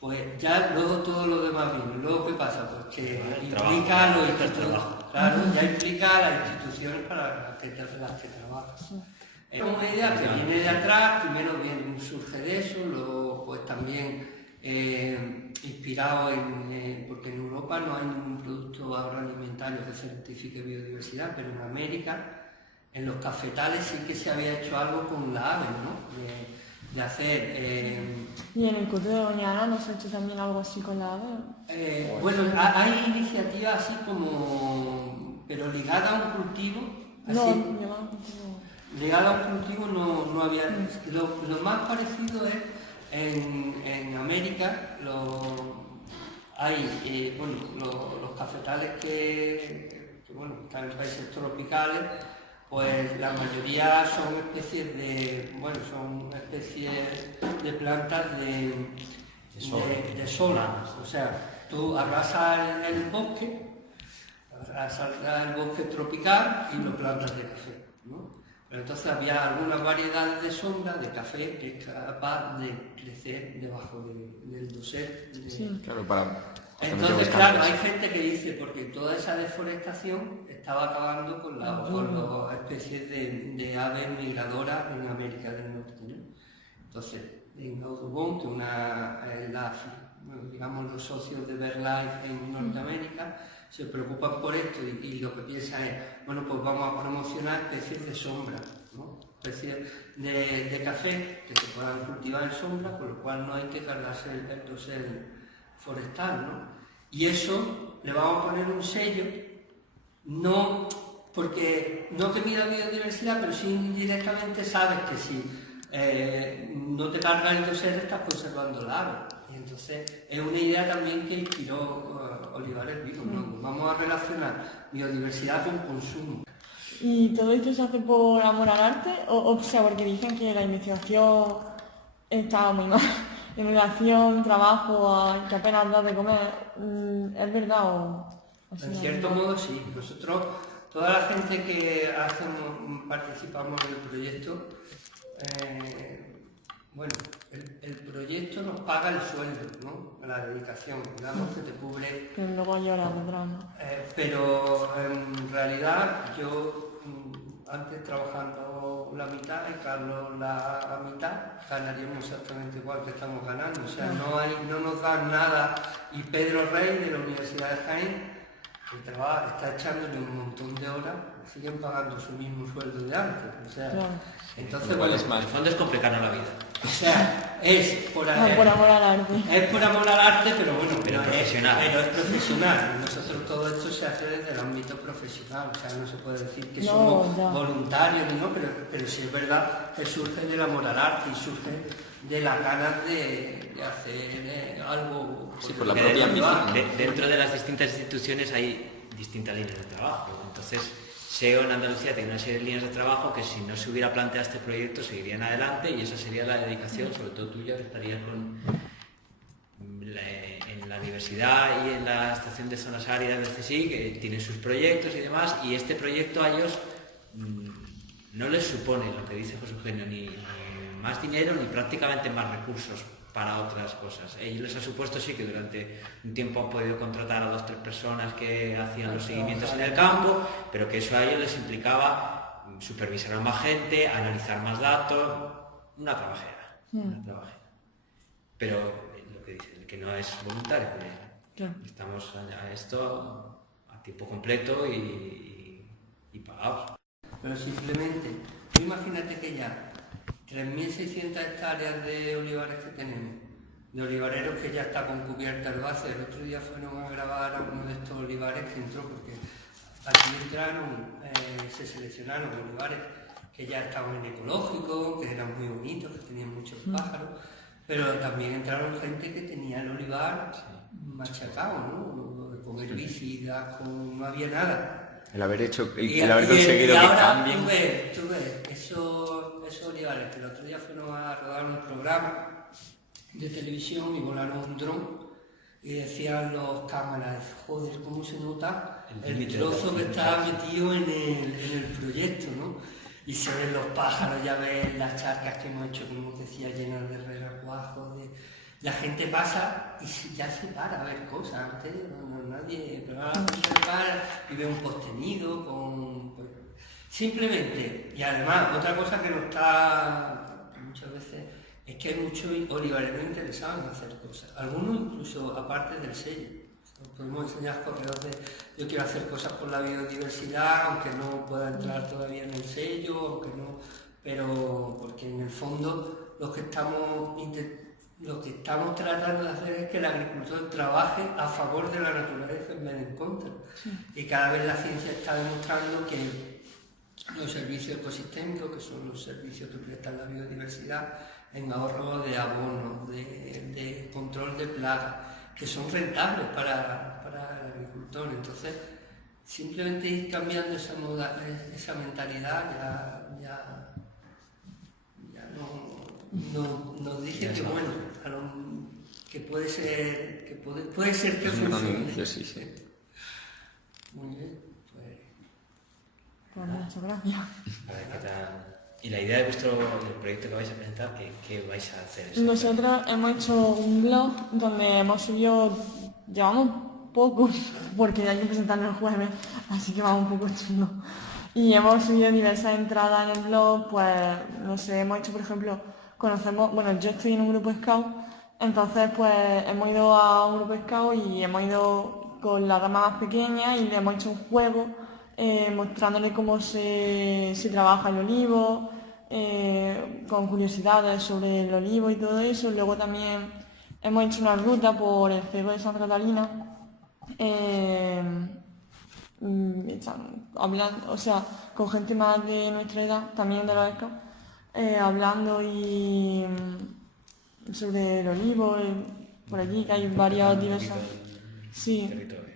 pues ya luego todo lo demás viene. Luego, ¿qué pasa? Pues que implica a los institutos, claro, ya implica a las instituciones para las que trabajan. Es una idea que viene de atrás, primero surge de eso, luego pues también inspirado porque en Europa no hay ningún producto agroalimentario que certifique biodiversidad, pero en América, en los cafetales sí que se había hecho algo con la ave, ¿no? De hacer... ¿Y en el cultivo de Doña Ana no se ha hecho también algo así con la ave? Bueno, hay iniciativas así como... pero ligadas a un cultivo... Así, no, ligada a un cultivo no había... Lo más parecido es en América, hay los cafetales que están en países tropicales, pues la mayoría son especies de plantas de sol. O sea, tú arrasas el bosque tropical y lo plantas de café, ¿no? Pero entonces había algunas variedades de sombra de café que es capaz de crecer debajo del dosel. Claro, para Entonces, claro, hay gente que dice, porque toda esa deforestación estaba acabando con las especies de aves migradoras en América del Norte, ¿no? Entonces, en Audubon, que digamos los socios de BirdLife en Norteamérica, se preocupan por esto y lo que piensan es, bueno, pues vamos a promocionar especies de sombra, ¿no? Especies de café que se puedan cultivar en sombra, con lo cual no hay que cargarse el dosel forestal, ¿no? Y eso le vamos a poner un sello, no porque no te mida biodiversidad, pero sí indirectamente sabes que si no te cargas el dosel estás conservando la ave. Y entonces es una idea también que inspiró Olivares Vigo, ¿no? Vamos a relacionar biodiversidad con consumo. ¿Y todo esto se hace por amor al arte? O sea, porque dicen que la investigación está muy mal. Investigación, trabajo, que apenas da de comer. ¿Es verdad o...? En cierto modo sí. Nosotros, toda la gente que participamos en el proyecto, bueno, el proyecto nos paga el sueldo, ¿no? La dedicación, digamos que te cubre... Pero luego lloras detrás, ¿no? Pero en realidad yo, antes trabajando la mitad y Carlos la mitad, ganaríamos exactamente igual que estamos ganando. O sea, no nos dan nada. Y Pedro Rey, de la Universidad de Jaén, está echándole un montón de horas, siguen pagando su mismo sueldo de antes. O sea, Claro. Entonces, bueno, en el fondo es complicarnos la vida. O sea, es por amor al arte. Es por amor al arte, pero bueno, pero profesional. Pero es profesional. Nosotros todo esto se hace desde el ámbito profesional. O sea, no se puede decir que somos voluntarios, ¿no? Pero sí es verdad que surge del amor al arte y surge de las ganas de hacer algo. Sí, por la propia ambición. Dentro de las distintas instituciones hay distintas líneas de trabajo. Entonces, SEO en Andalucía tiene una serie de líneas de trabajo que si no se hubiera planteado este proyecto seguirían adelante y esa sería la dedicación, sobre todo tuya, que estarías en la universidad y en la estación de zonas áridas del CSIC, que tienen sus proyectos y demás, y este proyecto a ellos no les supone, lo que dice José Eugenio, ni más dinero ni prácticamente más recursos para otras cosas. Ellos les ha supuesto sí que durante un tiempo han podido contratar a 2 o 3 personas que hacían los seguimientos en el campo, pero que eso a ellos les implicaba supervisar a más gente, analizar más datos, una trabajera. Pero lo que dice, el que no es voluntario, estamos a esto a tiempo completo y pagados. Pero simplemente, tú imagínate que ya 3.600 hectáreas de olivares que tenemos, de olivareros que ya está con cubierta herbácea. El otro día fueron a grabar a uno de estos olivares que entró, porque aquí entraron, se seleccionaron olivares que ya estaban en ecológico, que eran muy bonitos, que tenían muchos pájaros, pero también entraron gente que tenía el olivar machacado, ¿no? Con herbicidas, no había nada. El haber conseguido que cambien. Tú ves, esos olivares que el otro día fueron a rodar un programa de televisión y volaron un dron y decían los cámaras, joder, cómo se nota el trozo que está metido en el proyecto, ¿no? Y se ven los pájaros, ya ves las charcas que hemos hecho, como decía, llenas de renacuajos, la gente pasa y ya se para a ver cosas. Antes nadie, pero ahora se para y ve un postenido con... Pues, simplemente, y además, otra cosa que nos está muchas veces es que hay muchos olivareros interesados en hacer cosas. Algunos incluso aparte del sello. Podemos enseñar correos de yo quiero hacer cosas por la biodiversidad, aunque no pueda entrar todavía en el sello, aunque no, pero porque en el fondo lo que estamos tratando de hacer es que el agricultor trabaje a favor de la naturaleza en vez de en contra. Y cada vez la ciencia está demostrando que los servicios ecosistémicos, que son los servicios que prestan la biodiversidad en ahorro de abono, de control de plagas, que son rentables para el agricultor. Entonces, simplemente ir cambiando esa mentalidad ya no, nos dice que bueno, que puede ser que funcione. Sí. Muy bien, pues muchas gracias. Y la idea de vuestro proyecto que vais a presentar, ¿qué vais a hacer? Nosotros hemos hecho un blog donde hemos subido llevamos poco, porque hay que presentarlo el jueves, así que vamos un poco chulo. Y hemos subido diversas entradas en el blog, pues, no sé, hemos hecho, por ejemplo, bueno, yo estoy en un grupo scout, entonces, pues, hemos ido a un grupo scout y hemos ido con la rama más pequeña y le hemos hecho un juego mostrándole cómo se trabaja el olivo, con curiosidades sobre el olivo y todo eso. Luego también hemos hecho una ruta por el cebo de Santa Catalina, hablando, o sea, con gente más de nuestra edad, también de los ESCA, hablando y sobre el olivo, por allí que hay varios diversos. Sí. Territorio.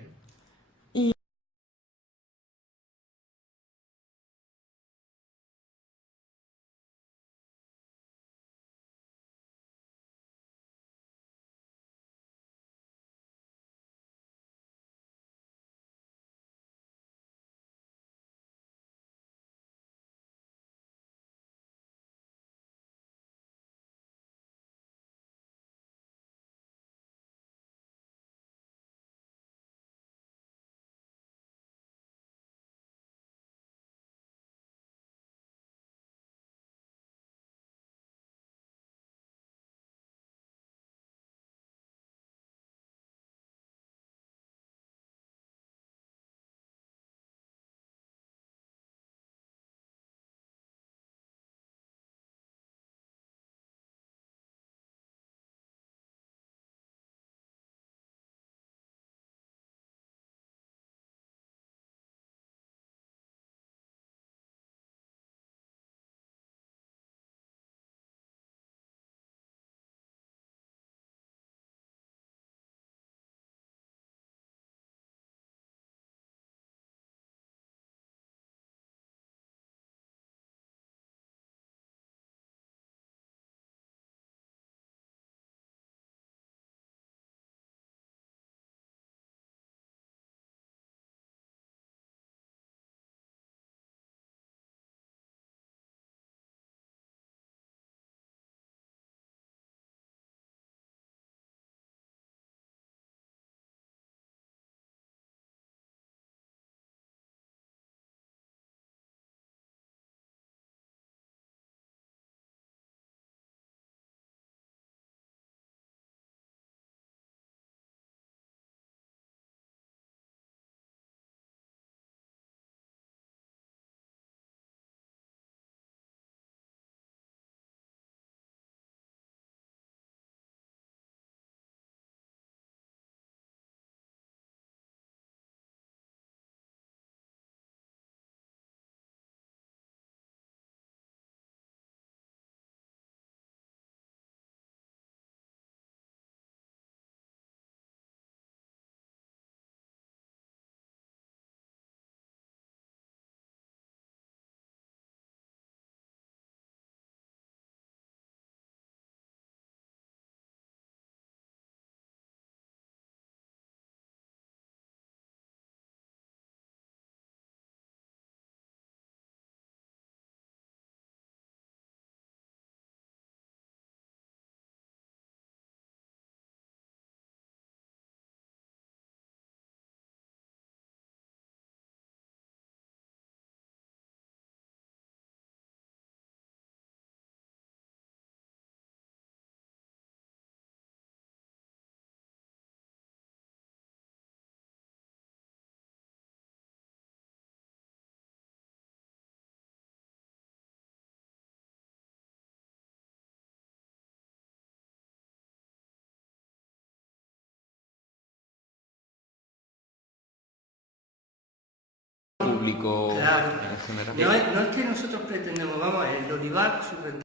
Público Claro. en general. No es que nosotros pretendemos, vamos a ver, el olivar, su